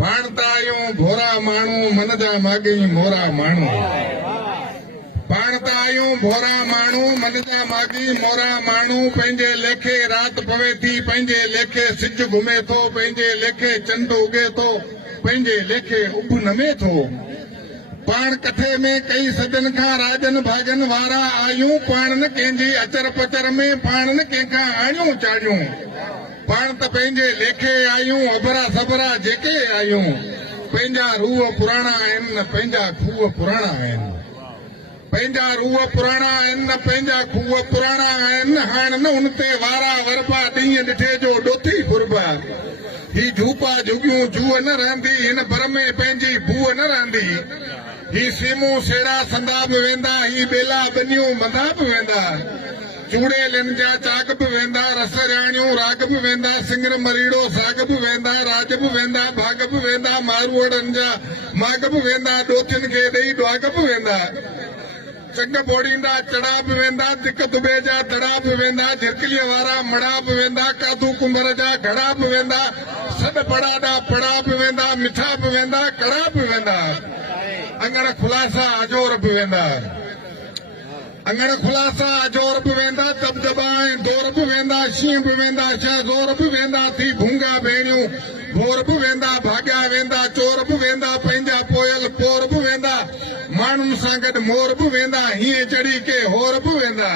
पाणता आहियूं भोरा माण्हू मन जा माॻई मोरा माण्हू पाणता आहियूं भोरा माण्हू मन जा माॻी मोरा माण्हू पंहिंजे लेखे राति पवे थी पंहिंजे लेखे सिज घुमे थो पंहिंजे लेखे चंड उगे थो पंहिंजे लेखे उभ नमे थो पाण कथे में कई सदन खां राजन भागन वारा आहियूं पाण न कंहिंजी अचर पचर में पाण न कंहिंखां आणियूं चाढ़ियूं पाण त पंहिंजे लेखे आहियूं अबरा सबरा जेके आहियूं पंहिंजा रूह पुराणा आहिनि न पंहिंजा खूह पुराणा आहिनि पंहिंजा रूह पुराणा आहिनि न पंहिंजा खूह पुराणा आहिनि हाणे न उन ते वारा वरपा ॾींहं ॾिठे जो ॾोथी फुरबा ही झूपा झुगियूं जूअ न रहंदी हिन बर में पंहिंजी बूअ न रहंदी ही सीमूं सेड़ा संदा बि वेंदा ही बेला बनियूं मंदा बि वेंदा चूड़ेलनि जा चाक बि वेंदा रस राणियूं राग बि वेंदा सिंगर मरीड़ो साग बि वेंदा राज बि वेंदा भाग बि वेंदा मारूअड़नि जा माग बि वेंदा ॾोथियुनि खे ॾेई ॾुआग बि वेंदा चंग बोड़ींदा चढ़ा बि वेंदा दिक दुबे जा दड़ा बि वेंदा झिरकलीअ वारा मड़ा बि वेंदा कादू कुंभर जा घड़ा बि वेंदा सॾ पड़ाॾा पड़ा बि वेंदा मिठा बि वेंदा कड़ा बि वेंदा अंगण खुलासा अजोर बि वेंदा अंगण खुलासा अजोर बि वेंदा दबदबा ऐं दौर बि वेंदा शींहं बि वेंदा शाहज़ोर बि वेंदा थी भूंगा भेणियूं भोर बि वेंदा भाॻिया वेंदा चोर बि वेंदा पंहिंजा पोयल पोर बि वेंदा माण्हुनि सां गॾु मोर बि वेंदा हीअं चढ़ी के होर बि वेंदा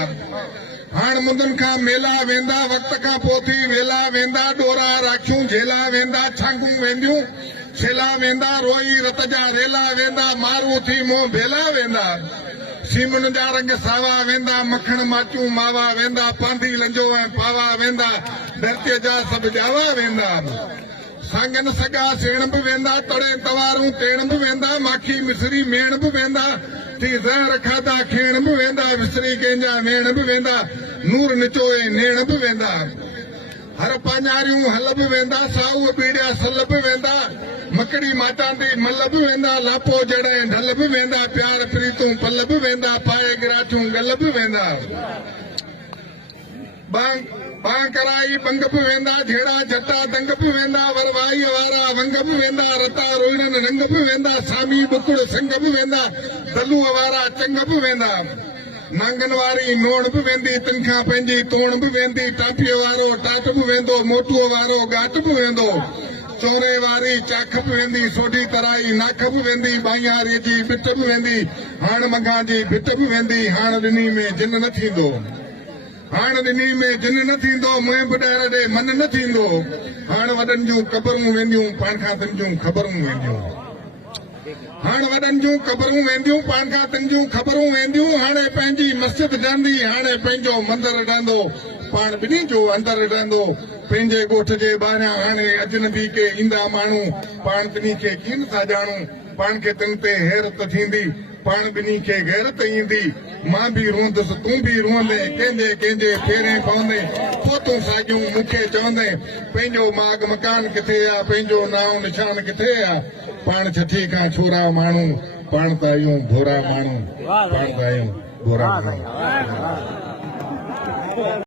हाणे मुंदनि खां मेला वेंदा वक़्त खां पोइ थी वेला वेंदा ॾोरा राखियूं झेला वेंदा छांगूं वेंदियूं छेला वेंदा रोई रत जा रेला वेंदा मारू थी मुंहुं भेला वेंदा सीमन जा रंग सावा वेंदा मखण माचूं मावा वेंदा पांधी लंजो ऐं पावा वेंदा धरतीअ जा सभु ॼावा वेंदा सांगन सगा सेण बि वेंदा तड़े तवारूं तेण बि वेंदा माखी मिसरी मेण बि वेंदा थी ज़हर खाधा खेण बि वेंदा विसरी कंहिंजा वेण बि वेंदा नूर निचोए नेण बि वेंदा हर पांजारियूं हल बि वेंदा साऊ बीड़िया सल बि वेंदा मकड़ी माटांदी मल बि वेंदा लापो जड़े ढल बि वेंदा प्यार प्रीतूं पल बि वेंदा पाए गिराचूं गल बि वेंदा बां कराई बंग बि वेंदा झेड़ा जटा दंग बि वेंदा वरवाई वारा वंग बि वेंदा रता रोइणनि रंग बि वेंदा सामी बुकुड़ संग बि वेंदा दलूअ वारा चंग बि वेंदा नांगन वारी नोण बि वेंदी तिनखां पंहिंजी तोण बि वेंदी टापीअ वारो टाट बि वेंदो मोटूअ वारो घाट बि वेंदो चोरे वारी चाख बि वेंदी सोढी तराई नाख बि वेंदी बाईयारीअ जी बिट बि वेंदी हाण मंगा जी भिट बि वेंदी हाण ॾिनी में जिन न थींदो हाण ॾिनी में जिन न थींदो मुंहिं बि ॾार ॾे मन न थींदो हाण वॾनि जूं क़बरूं वेंदियूं पाण खां तिन जूं ख़बरूं वेंदियूं हाणे वॾनि जूं ख़बरूं वेंदियूं पाण खां तिन जूं ख़बरूं वेंदियूं हाणे पंहिंजी मस्जिद ॾहंदी हाणे पंहिंजो मंदरु ॾहंदो पाण ॿिन्ही जो अंदरि ॾहंदो पंहिंजे ॻोठ जे ॿाहिरियां हाणे अजनबी के ईंदा माण्हू पाण ॿिन्ही खे कीअं नथा ॼाणूं पाण खे तिन ते हैरत थींदी पाण ॿिन्ही खे गैरत ईंदी मां बि रोंदुसि तूं बि रोंदे कंहिंजे कंहिंजे फेरे पवंदे पोइ तूं साॻियूं मूंखे चवंदे पंहिंजो माग मकान किथे आहे पंहिंजो नाओ निशान किथे आहे पाण छठी खां छोरा माण्हू पाण त आहियूं भोरा माण्हू पाण त आहियूं भोरा माण्हू